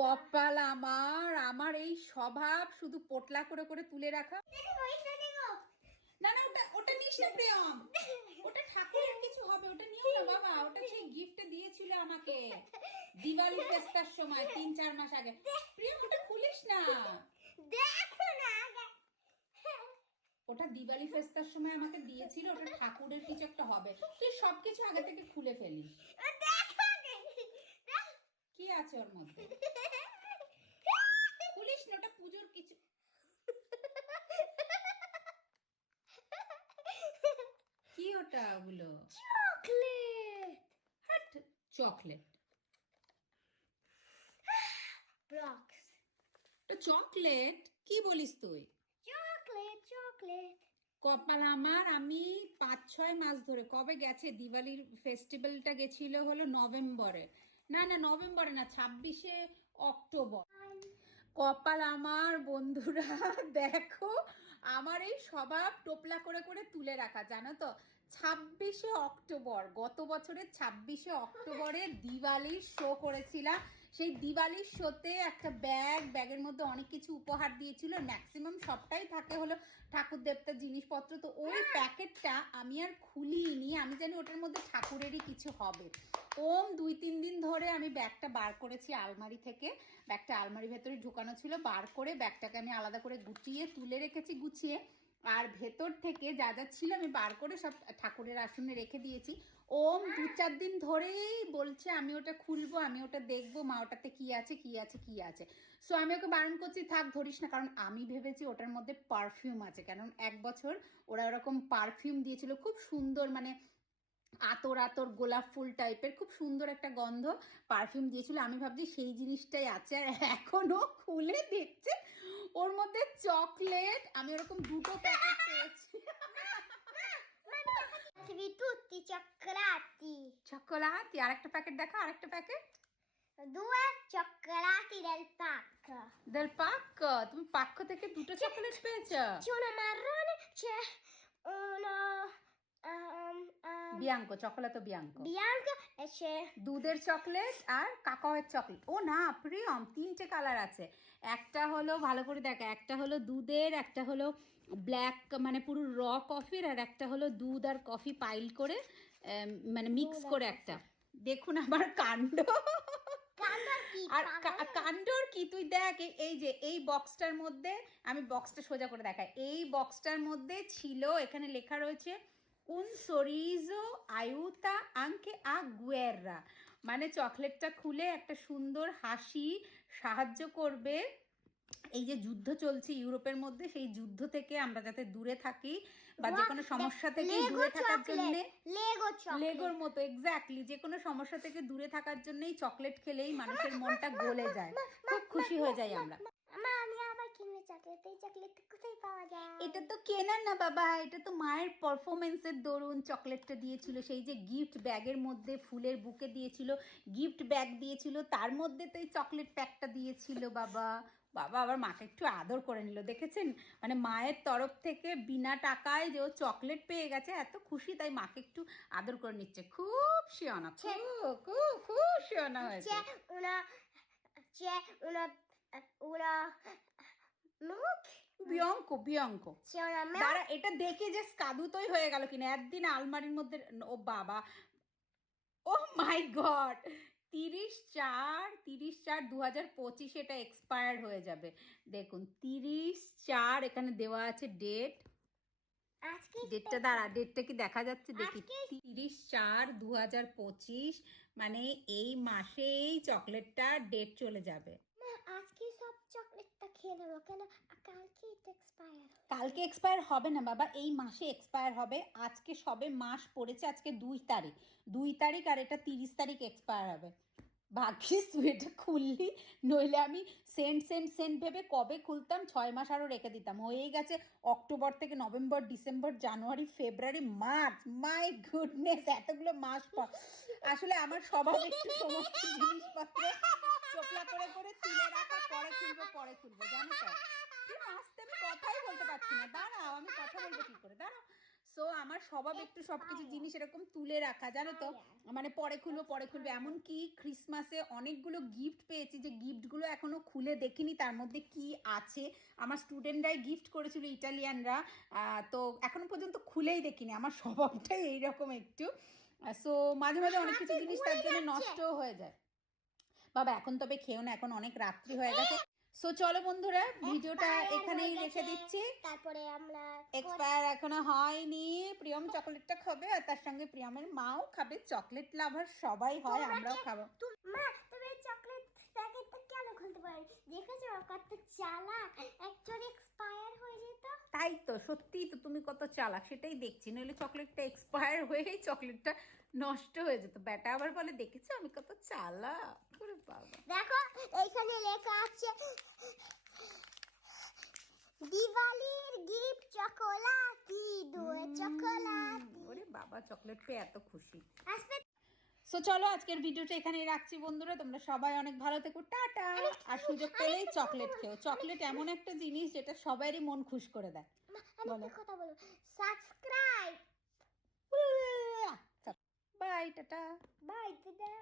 কপাল আমার, আমার এই স্বভাব শুধু পোটলা করে করে তুলে রাখা। না না, ওটা ওটা নিস না প্রিয়ম, ওটা ঠাকুরের কিছু হবে, ওটা নিও না বাবা। ওটা সেই গিফট দিয়েছিল আমাকে দিওয়ালি ফেস্টার সময় 3-4 মাস আগে। প্রিয়ম ওটা খুলিস না, দেখো না। ওটা দিওয়ালি ফেস্টার সময় আমাকে দিয়েছিল, ওটা ঠাকুরের কিছু একটা হবে। তুই সবকিছু আগে থেকে খুলে ফেলিস। কি আছে ওর মধ্যে? খুলিস না, ওটা পুজোর কিছু। কি ওটা? ওগুলো চকলেট। হাট, চকলেট। ব্লকস। চকলেট কি বলিস তুই? Chocolate chocolate. কপাল আমার, আমি 5-6 মাস ধরে, কবে গেছে দিওয়ালির ফেস্টিভ্যালটা গেছিল হলো নভেম্বরে, না না নভেম্বরে না, 26শে অক্টোবর। কপাল আমার বন্ধুরা, দেখো আমার এই স্বভাব টোপলা করে করে তুলে রাখা, জানো তো। 26শে অক্টোবর, গত বছরের 26শে অক্টোবরে দিওয়ালির শো করেছিলাম। সেই দিওয়ালির শোতে একটা ব্যাগের মধ্যে অনেক কিছু উপহার দিয়েছিল, ম্যাক্সিমাম সবটাই থাকে হলো ঠাকুর দেবতার জিনিসপত্র। তো ওই প্যাকেটটা আমি আর খুলিনি, আমি জানি ওটার মধ্যে ঠাকুরেরই কিছু হবে। 2-3 দিন ধরে আমি ব্যাগটা বার করেছি আলমারি থেকে, ব্যাগটা আলমারির ভেতরে ঢুকানো ছিল, বার করে ব্যাগটাকে আমি আলাদা করে গুছিয়ে তুলে রেখেছি গুছিয়ে, আর ভেতর থেকে যা যা ছিল আমি বার করে সব ঠাকুরের আসনে রেখে দিয়েছি। 2-4 দিন ধরেই বলছে আমি ওটা খুলবো, আমি ওটা দেখবো, মা ওটাতে কি আছে কি আছে কি আছে। সো আমি ওকে বারণ করছি থাক ধরিস না, কারণ আমি ভেবেছি ওটার মধ্যে পারফিউম আছে, কারণ 1 বছর ওরা ওরকম পারফিউম দিয়েছিল খুব সুন্দর, মানে আতর আতর গোলাপ ফুল টাইপের খুব সুন্দর একটা গন্ধ পারফিউম দিয়েছিল। আমি ভাবছি সেই জিনিসটাই আছে, আর এখনো খুলে দেখছে ওর মধ্যে চকলেট। আমি ওরকম 2টো প্যাকেট পেয়েছি। tutti cioccolati. চকোলাতি, আরেকটা প্যাকেট দেখা, আরেকটা প্যাকেট। 2 cioccolati del pacco. দেল পাক্ক, তুমি পাক্ক থেকে 2টো চকোলেট পেয়েছো? C'è una marrone, c'è uno বিয়াঙ্কো, চকোলেটো বিয়াঙ্কো, bianco e c'è দুধের চকলেট আর কাকাওয়ের চকলেট। ও না প্রিয়ম, 3টে কালার আছে। একটা হলো, ভালো করে দেখা, একটা হলো দুধের, একটা হলো ব্ল্যাক মানে পুরো র কফির, আর একটা হলো দুধ আর কফি পাইল করে মানে মিক্স করে একটা। দেখুন আমার কাণ্ড। আর কাণ্ডর কি তুই দেখ, এই যে এই বক্সটার মধ্যে, আমি বক্সটা সোজা করে দেখাই, এই বক্সটার মধ্যে ছিল, এখানে লেখা রয়েছে un sorriso aiuta anche a guerra, মানে চকলেটটা খুলে একটা সুন্দর হাসি সাহায্য করবে এই যে যুদ্ধ চলছে ইউরোপের মধ্যে, সেই যুদ্ধ থেকে আমরা যাতে দূরে থাকি, বা যে কোনো সমস্যা থেকে দূরে থাকার জন্য, লেগোর মতো এক্স্যাক্টলি, যে কোনো সমস্যা থেকে দূরে থাকার জন্যই চকলেট খেলেই মানুষের মনটা গলে যায়, খুব খুশি হয়ে যাই আমরা। এটা তো কেনার না বাবা, এটা তো মায়ের পারফরমেন্সের দরুন চকলেটটা দিয়েছিল। সেই যে গিফট ব্যাগের মধ্যে ফুলের বুকে দিয়েছিল, গিফট ব্যাগ দিয়েছিল, তার মধ্যে তো এই চকলেট প্যাকটা দিয়েছিল বাবা। বাবা আবার মাকে একটু আদর করে নিল, দেখেছেন, মানে মায়ের তরফ থেকে বিনা টাকায় যে ও চকলেট পেয়ে গেছে, এত খুশি, তাই মাকে একটু আদর করে নিচ্ছে। খুব শিওনা, খুব খুব খুব শিওনা হয়েছে। বিয়ঙ্কো বিয়ঙ্কো, দাঁড়া এটা দেখে যে কাদুতই হয়ে গেল কিনা, একদিন আলমারির মধ্যে, ও বাবা, ও মাই গড, 30/4/2025 এটা এক্সপায়ার হয়ে যাবে। দেখুন 30/4, এখানে দেওয়া আছে ডেট, ডেটটা দাঁড়া, ডেটটা কি দেখা যাচ্ছে দেখি, 30/4/2025, মানে এই মাসেই চকলেটটা ডেট চলে যাবে। আজকে সব চকলেটটা খেয়ে নেবো, কেন কালকে এটা এক্সপায়ার। কালকে এক্সপায়ার হবে না বাবা, এই মাসে এক্সপায়ার হবে। আজকে সবে মাস পড়েছে, আজকে 2 তারিখ, 2 তারিখ, আর এটা 30 তারিখ এক্সপায়ার হবে। ভাগ্যিস তুই এটা খুললি, নইলে আমি সেন্ট সেন্ট সেন্ট ভেবে কবে খুলতাম, 6 মাস আরও রেখে দিতাম। হয়ে গেছে অক্টোবর থেকে November, December, January, February, March, my goodness, এতগুলো মাস পর। আসলে আমার স্বভাব একটু সমস্ত জিনিসপত্র চোপলা করে করে তুলে রাখা, পরে খুলবো জানো তো। আসতে আমি কথাই বলতে পারছি না, দাঁড়াও আমি কথা বলবো কি করে, দাঁড়াও। সো আমার স্বভাব একটু সবকিছু জিনিস এরকম তুলে রাখা, জানো তো, মানে পরে খুলবে। এমনকি ক্রিসমাসে অনেকগুলো গিফট পেয়েছি, যে গিফটগুলো এখনো খুলে দেখিনি তার মধ্যে কি আছে। আমার স্টুডেন্টরাই গিফট করেছিল, ইটালিয়ানরা, তো এখনো পর্যন্ত খুলেই দেখিনি। আমার স্বভাবটাই এইরকম একটু। সো মাঝে মাঝে অনেক কিছু জিনিস তার জন্য নষ্ট হয়ে যায়। বাবা এখন তবে খেও না, এখন অনেক রাত্রি হয়ে গেছে। সো চলো বন্ধুরা, ভিডিওটা এখানেই রেখে দিচ্ছি। তারপরে আমরা এক্সপায়ার এখনো হয়নি। প্রিয়ম চকলেটটা খাবে, আর তার সঙ্গে প্রিয়মের মাও খাবে। চকলেট লাভার সবাই হয়, আমরাও খাবো। মা তুমি এই চকলেট প্যাকেটটা কেন খুলতে পারি? দেখেছো কত চালাক, একচুয়ালি এক্সপায়ার হয়ে যেত। তাই তো, সত্যিই তো, তুমি কত চালাক সেটাই দেখছি, নইলে চকলেটটা এক্সপায়ার হয়েই চকলেটটা নষ্ট হয়ে যেত। বেটা আবার বলে দেখেছো আমি কত চালাক। ওরে বাবা, দেখো এইখানে লেখা আছে দিওয়ালির গিফট চকোলাতি, দুয়ে চকোলাতি। ওরে বাবা, চকলেট পেয়ে এত খুশি। আসবে। সো চলো আজকের ভিডিওটা এখানেই রাখছি বন্ধুরা, তোমরা সবাই অনেক ভালো থেকো, টাটা। আর সুযোগ পেলেই চকলেট খেও। চকলেট এমন একটা জিনিস যেটা সবারই মন খুশ করে দেয়। আমি একটা কথা বলবো, সাবস্ক্রাইব। By, tata. বাই দাদা।